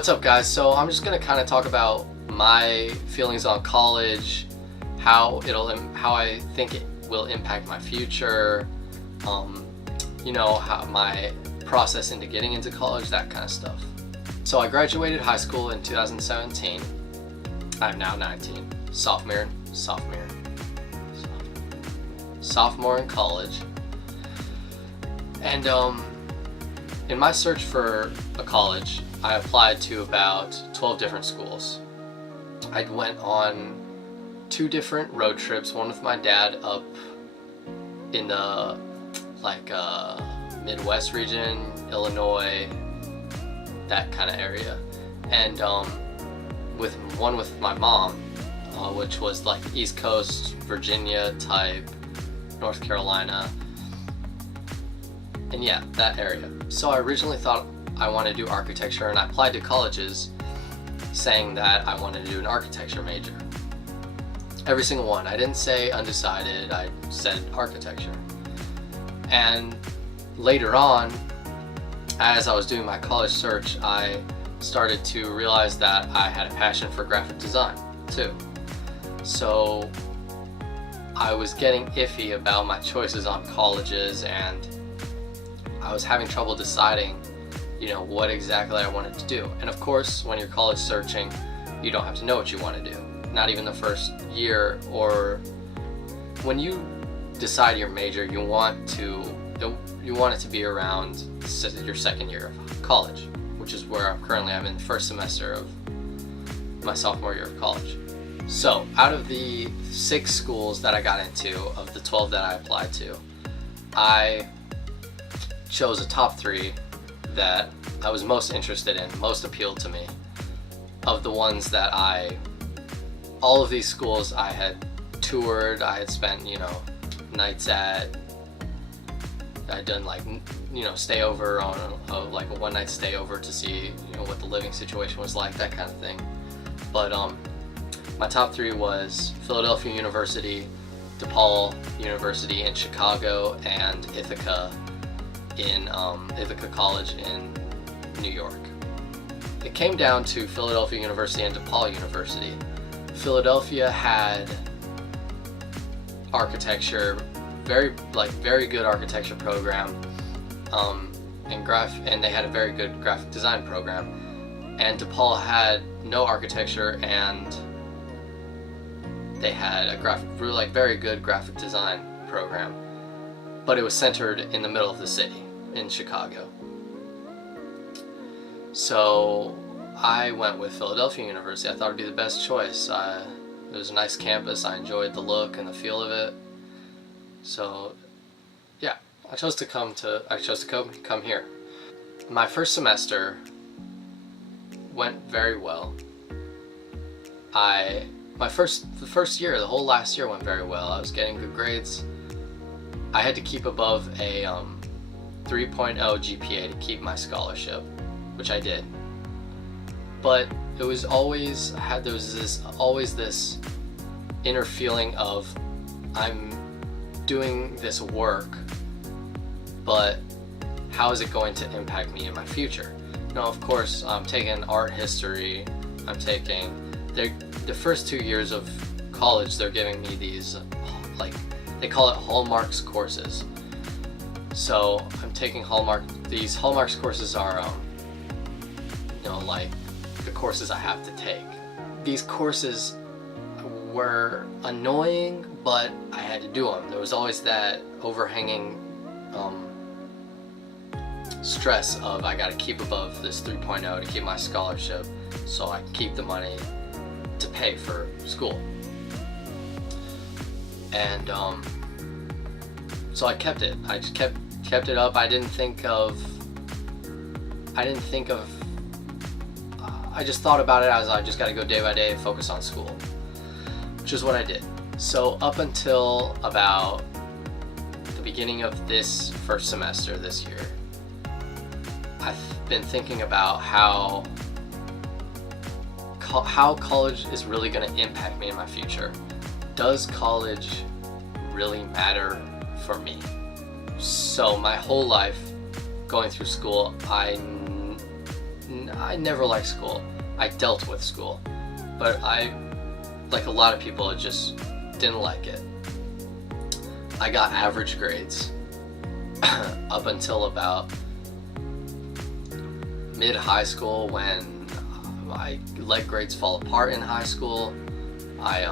What's up, guys? So I'm just gonna kind of talk about my feelings on college, how I think it will impact my future, how my process into getting into college, that kind of stuff. So I graduated high school in 2017. I'm now 19, sophomore in college, and in my search for a college, I applied to about 12 different schools. I went on 2 different road trips, one with my dad up in the Midwest region, Illinois, that kind of area, and with my mom, which was like East Coast, Virginia type, North Carolina, and yeah, that area. So I originally thought I wanted to do architecture, and I applied to colleges saying that I wanted to do an architecture major. Every single one. I didn't say undecided, I said architecture. And later on, as I was doing my college search, I started to realize that I had a passion for graphic design too. So I was getting iffy about my choices on colleges, and I was having trouble deciding what exactly I wanted to do. And of course, when you're college searching, you don't have to know what you want to do. Not even the first year, or when you decide your major, you want it to be around your second year of college, which is where I'm in the first semester of my sophomore year of college. So out of the 6 schools that I got into, of the 12 that I applied to, I chose a top 3 that I was most interested in, most appealed to me. Of the ones that all of these schools I had toured, I had spent, nights at, I'd done stay over on a 1-night stay over to see, what the living situation was like, that kind of thing. But my top 3 was Philadelphia University, DePaul University in Chicago, and Ithaca College in New York. It came down to Philadelphia University and DePaul University. Philadelphia had architecture, very good architecture program, and they had a very good graphic design program. And DePaul had no architecture, and they had a very good graphic design program, but it was centered in the middle of the city in Chicago. So I went with Philadelphia University. I thought it'd be the best choice. It was a nice campus. I enjoyed the look and the feel of it. So yeah, I chose to come here. My first semester went very well. The first year, the whole last year went very well. I was getting good grades. I had to keep above a 3.0 GPA to keep my scholarship, which I did. But it was always this inner feeling of, I'm doing this work, but how is it going to impact me in my future? Of course, I'm taking art history. The first 2 years of college, they're giving me these, they call it Hallmarks courses. So I'm taking these Hallmarks courses are, the courses I have to take. These courses were annoying, but I had to do them. There was always that overhanging stress of, I gotta keep above this 3.0 to keep my scholarship, so I can keep the money to pay for school. And so I kept it. I just kept it up. I just thought about it as, I just gotta go day by day and focus on school, which is what I did. So up until about the beginning of this first semester this year, I've been thinking about how college is really going to impact me in my future. Does college really matter for me? So my whole life going through school, I I never liked school. I dealt with school, but I, like a lot of people, just didn't like it. I got average grades up until about mid-high school, when I let grades fall apart in high school. I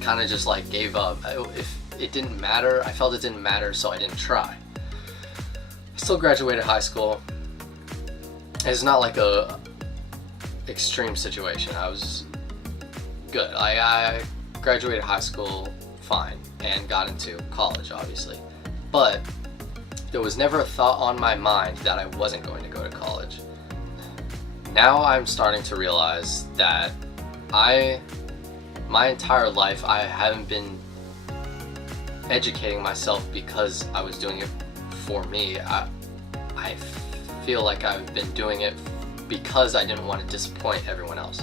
kind of just like gave up. If it didn't matter, I felt it didn't matter, so I didn't try. I still graduated high school. It's not like a extreme situation. I was good. I graduated high school fine and got into college, obviously. But there was never a thought on my mind that I wasn't going to go to college. Now I'm starting to realize that my entire life, I haven't been educating myself because I was doing it for me. I feel like I've been doing it because I didn't want to disappoint everyone else.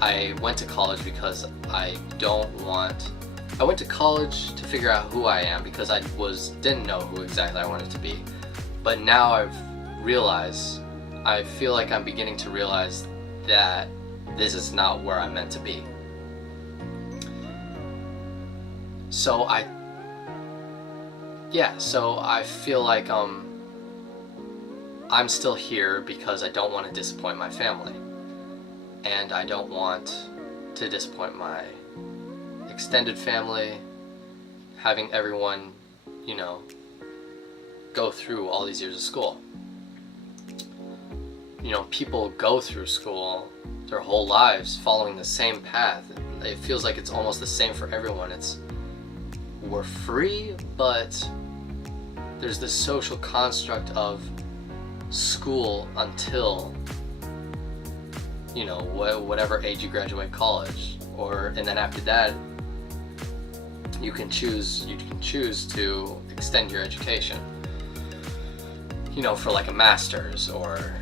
I went to college because I went to college to figure out who I am, because I didn't know who exactly I wanted to be. But now I feel like I'm beginning to realize that this is not where I'm meant to be. So I feel like I'm still here because I don't want to disappoint my family, and I don't want to disappoint my extended family, having everyone, go through all these years of school. People go through school their whole lives following the same path. It feels like it's almost the same for everyone. We're free, but there's this social construct of school until whatever age you graduate college, and then after that you can choose to extend your education, for like a master's, or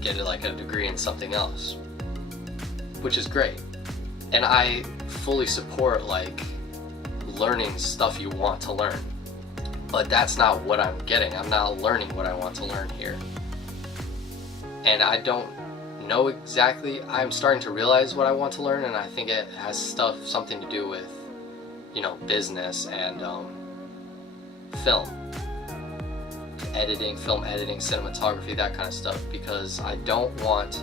get like a degree in something else, which is great. And I fully support like learning stuff you want to learn, but that's not what I'm getting. I'm not learning what I want to learn here, and I don't know exactly. I'm starting to realize what I want to learn, and I think it has something to do with business and film editing, cinematography, that kind of stuff, because I don't want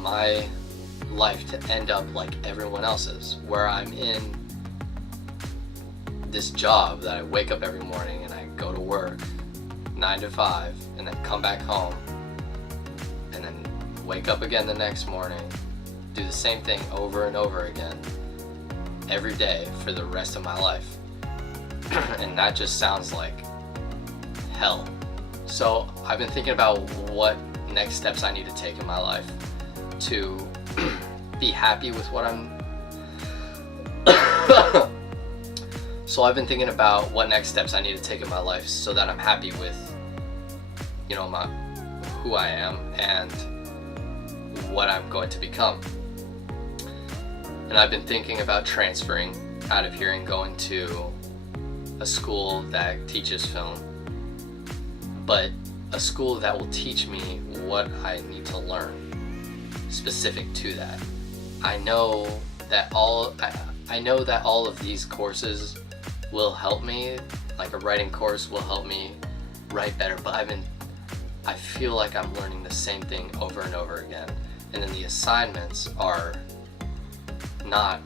my life to end up like everyone else's, where I'm in this job that I wake up every morning and I go to work 9 to 5 and then come back home and then wake up again the next morning, do the same thing over and over again every day for the rest of my life. And that just sounds like hell. So I've been thinking about what next steps I need to take in my life to be happy with what I'm So I've been thinking about what next steps I need to take in my life so that I'm happy with who I am and what I'm going to become. And I've been thinking about transferring out of here and going to a school that teaches film, but a school that will teach me what I need to learn specific to that. I know that all of these courses will help me, like a writing course will help me write better, but I feel like I'm learning the same thing over and over again. And then the assignments are not,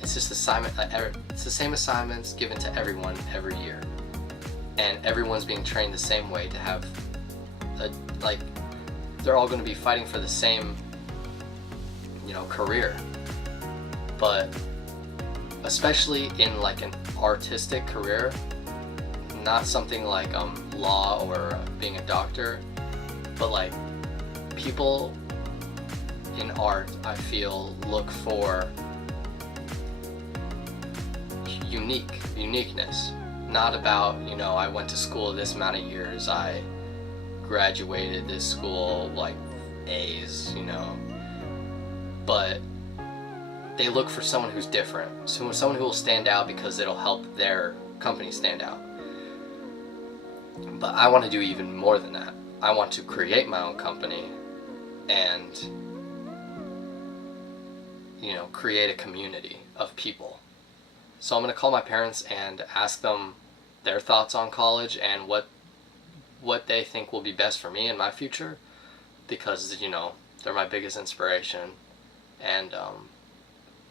it's just it's the same assignments given to everyone every year. And everyone's being trained the same way to have they're all going to be fighting for the same, career. But especially in like an artistic career, not something like law or being a doctor, but like people in art, I feel, look for uniqueness. Not about, I went to school this amount of years, I graduated this school like A's, but they look for someone who's different, someone who will stand out because it'll help their company stand out. But I want to do even more than that. I want to create my own company and, create a community of people. So I'm going to call my parents and ask them their thoughts on college and what they think will be best for me in my future, because they're my biggest inspiration, and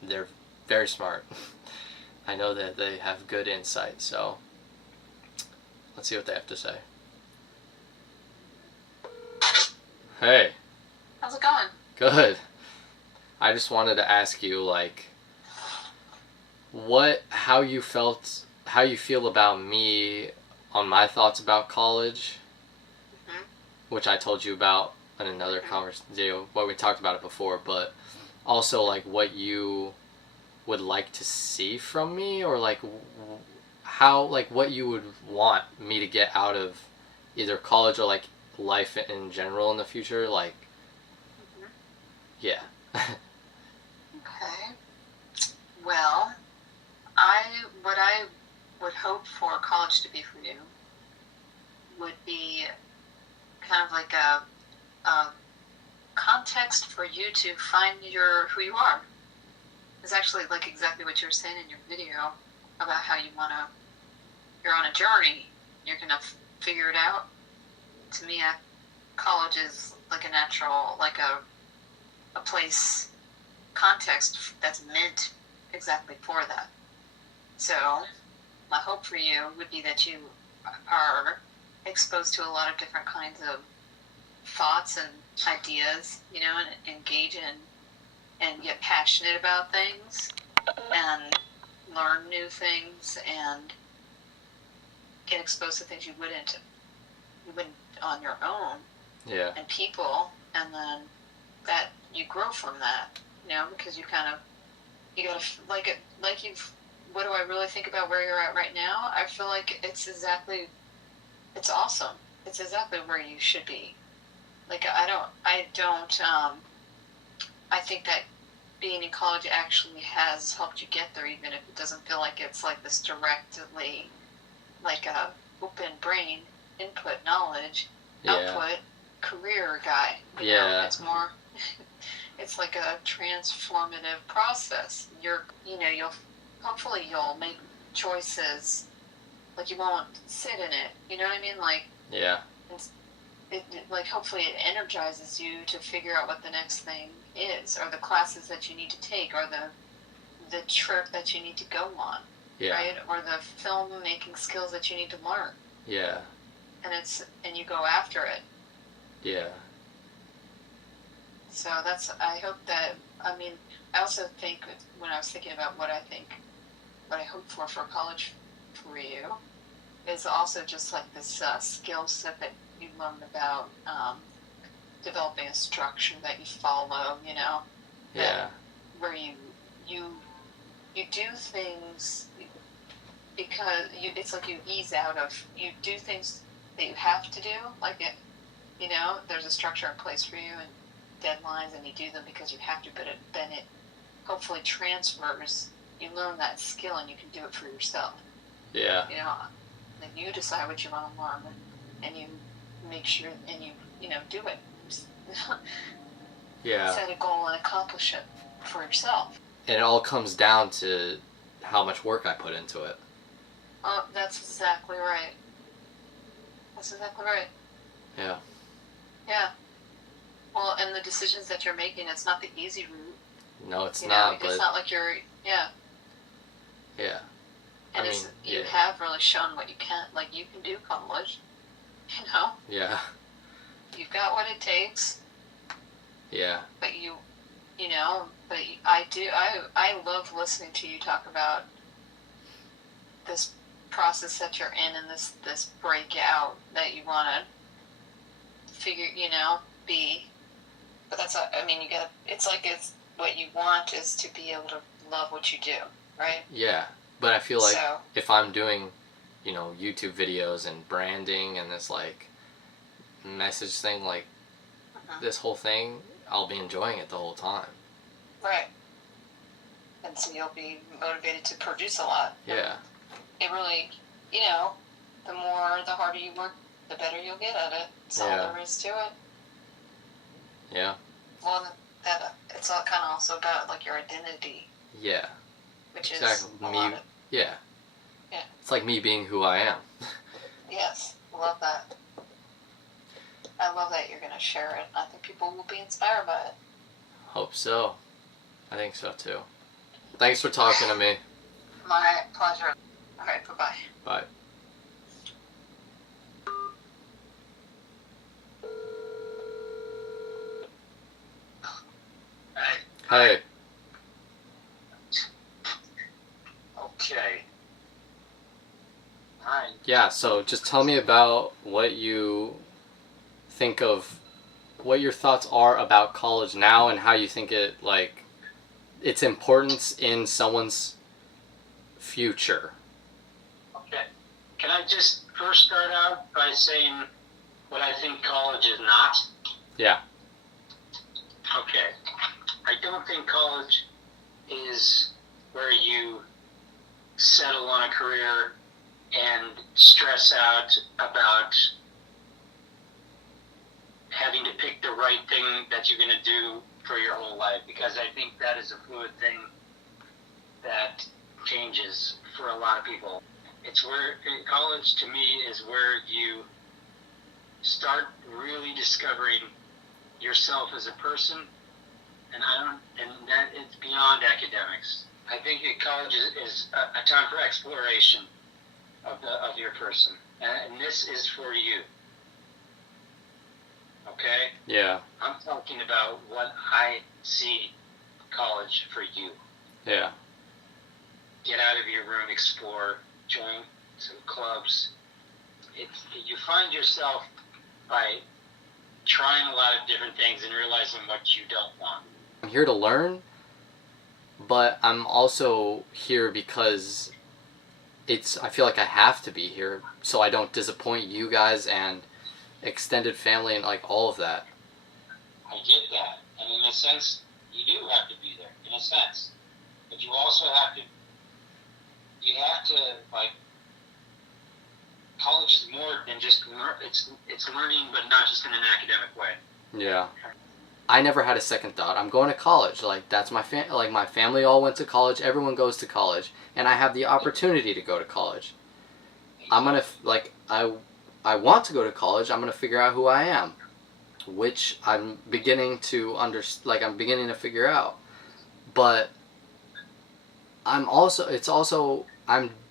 they're very smart. I know that they have good insight, so let's see what they have to say. Hey. How's it going? Good. I just wanted to ask you, how you feel about me on my thoughts about college, which I told you about in another conversation. Well, we talked about it before, but also what you would like to see from me, or how what you would want me to get out of either college or life in general in the future. Yeah. Okay. Well, what I would hope for college to be for you would be kind of like a context for you to find who you are. It's actually like exactly what you were saying in your video about how you're on a journey. You're gonna figure it out. To me, college is like a natural, like a place, context that's meant exactly for that. So my hope for you would be that you are exposed to a lot of different kinds of thoughts and ideas, and engage in and get passionate about things and learn new things and get exposed to things you wouldn't on your own. Yeah. And people, and then that you grow from that, because you gotta what do I really think about where you're at right now? I feel like it's awesome. It's exactly where you should be. I think that being in college actually has helped you get there, even if it doesn't feel like it's like this directly, like a open brain input knowledge, output career guy. It's more, it's like a transformative process. Hopefully you'll make choices, you won't sit in it. You know what I mean? Hopefully it energizes you to figure out what the next thing is, or the classes that you need to take, or the trip that you need to go on, right? Or the filmmaking skills that you need to learn. Yeah. And you go after it. Yeah. So I hope that, I also think when I was thinking about what I hope for college for you is also just like this skill set that you learn about developing a structure that you follow, where you do things because it's like you ease out of, you do things that you have to do, there's a structure in place for you and deadlines, and you do them because you have to, but then it hopefully transfers. You learn that skill and you can do it for yourself. Yeah. Then you decide what you want to learn, and you make sure, and you do it. Yeah. Set a goal and accomplish it for yourself. And it all comes down to how much work I put into it. Oh, that's exactly right. Yeah. Yeah. Well, and the decisions that you're making, it's not the easy route. No, it's not. It's not like you're, Yeah. And you have really shown what you can. You can do college. Yeah. You've got what it takes. Yeah. But I love listening to you talk about this process that you're in, and this breakout that you want to figure, be. But that's, it's what you want is to be able to love what you do, right? Yeah. But I feel like if I'm doing, YouTube videos and branding and this message thing, this whole thing, I'll be enjoying it the whole time. Right. And so you'll be motivated to produce a lot. Yeah. It really, the harder you work, the better you'll get at it. That's all there is to it. Yeah. Well, it's all kind of also about like your identity. Yeah. Which exactly. is a lot of, Yeah. Yeah. It's like me being who I am. Yes, love that. I love that you're going to share it. I think people will be inspired by it. Hope so. I think so too. Thanks for talking to me. My pleasure. All right, bye-bye. Bye. Hey. Okay. Hi. Yeah, so just tell me about what you think of, what your thoughts are about college now and how you think it, like, its importance in someone's future. Okay. Can I just first start out by saying what I think college is not? Yeah. Okay. I don't think college is where you settle on a career and stress out about having to pick the right thing that you're going to do for your whole life, because I think that is a fluid thing that changes for a lot of people. It's where college to me is where you start really discovering yourself as a person, and that it's beyond academics. I think that college is a time for exploration of your person, and this is for you. Okay? Yeah. I'm talking about what I see college for you. Yeah. Get out of your room, explore, join some clubs. You find yourself by trying a lot of different things and realizing what you don't want. I'm here to learn, but I'm also here because I feel like I have to be here so I don't disappoint you guys and extended family and like all of that. I get that. And in a sense, you do have to be there, in a sense. But you also have to, like, college is more than just, it's learning, but not just in an academic way. Yeah. I never had a second thought. I'm going to college. Like, that's my my family all went to college. Everyone goes to college. And I have the opportunity to go to college. I'm going to, I want to go to college. I'm going to figure out who I am. Which I'm beginning to I'm beginning to figure out. But I'm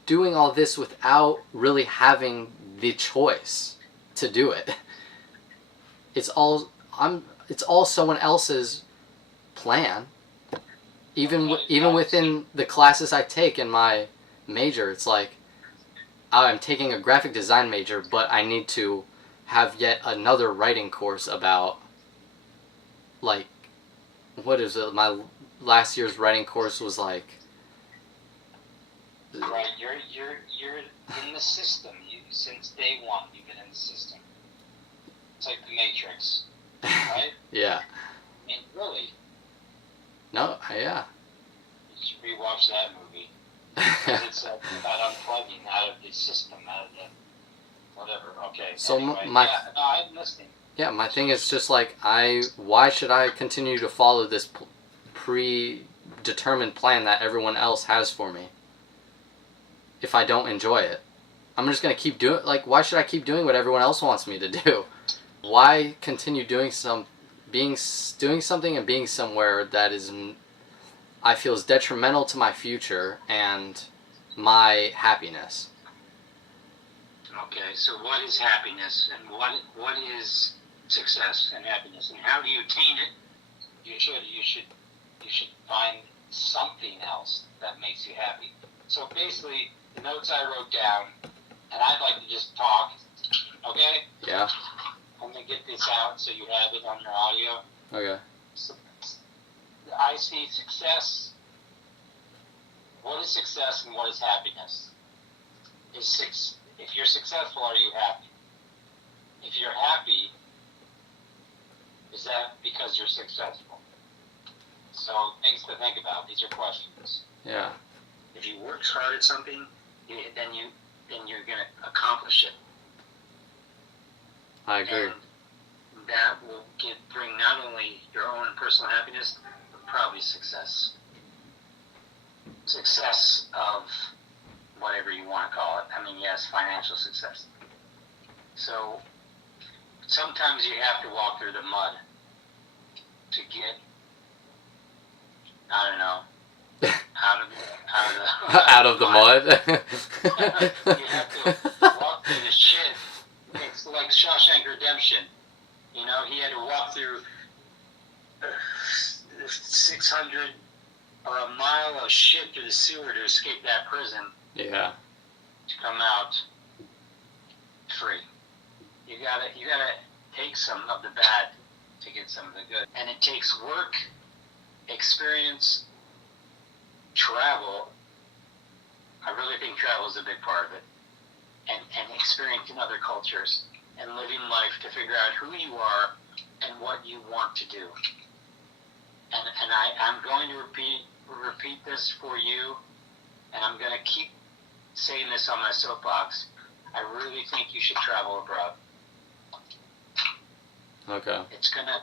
doing all this without really having the choice to do it. It's all someone else's plan. Even within the classes I take in my major, it's like I'm taking a graphic design major, but I need to have yet another writing course about, like, what is it? My last year's writing course was like. Right, you're in the system. Since day one, you've been in the system. It's like the Matrix, right? Yeah. I mean, really. No, yeah. You should rewatch that movie. It's about unplugging out of the system, out of the whatever. Okay. So anyway, I'm listening. Yeah, my thing is just like why should I continue to follow this predetermined plan that everyone else has for me if I don't enjoy it? I'm just gonna keep doing, like, why should I keep doing what everyone else wants me to do? Why continue doing something and being somewhere that I feel is detrimental to my future and my happiness? Okay, so what is happiness, and what is success and happiness, and how do you attain it? You should find something else that makes you happy. So basically, the notes I wrote down, and I'd like to just talk. Okay? Yeah. I'm gonna get this out so you have it on your audio. Okay. So, I see success. What is success and what is happiness? If you're successful, are you happy? If you're happy, is that because you're successful? So things to think about. These are questions. Yeah. If you work hard at something, then then you're going to accomplish it. I agree. And that will bring not only your own personal happiness, but probably success. Success of whatever you want to call it. I mean, yes, financial success. So sometimes you have to walk through the mud to get, I don't know, Out of the mud. You have to walk through the shit. It's like Shawshank Redemption. You know, he had to walk through 600 or a mile of shit through the sewer to escape that prison. Yeah. To come out free. You gotta take some of the bad to get some of the good. And it takes work, experience, travel. I really think travel is a big part of it. And experiencing other cultures and living life to figure out who you are and what you want to do. And I'm going to repeat this for you, and I'm going to keep saying this on my soapbox. I really think you should travel abroad. Okay. It's gonna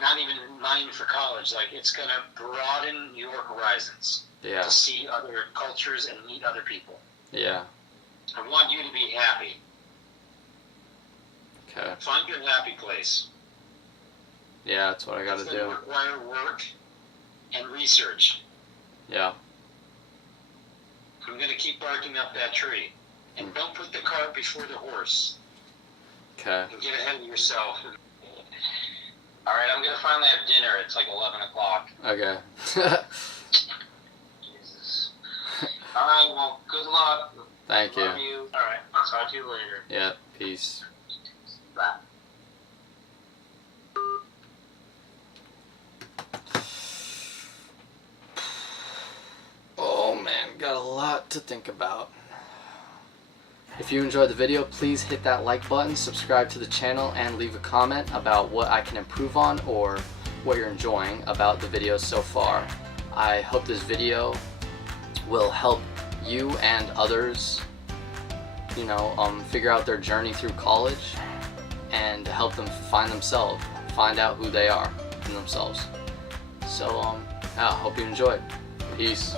not even for college. Like, it's gonna broaden your horizons. Yeah. To see other cultures and meet other people. Yeah. I want you to be happy. Okay. Find your happy place. Yeah, that's what I gotta It's do. gonna require work and research. Yeah. I'm gonna keep barking up that tree. And don't put the cart before the horse. Okay. And get ahead of yourself. Alright, I'm gonna finally have dinner. It's like 11 o'clock. Okay. Jesus. Alright, well, good luck. Thank you. Love you. Alright, I'll talk to you later. Yeah, peace. Bye. Oh man, got a lot to think about. If you enjoyed the video, please hit that like button, subscribe to the channel, and leave a comment about what I can improve on or what you're enjoying about the videos so far. I hope this video will help you and others, figure out their journey through college and help them find themselves, find out who they are in themselves. So, I hope you enjoyed. Peace.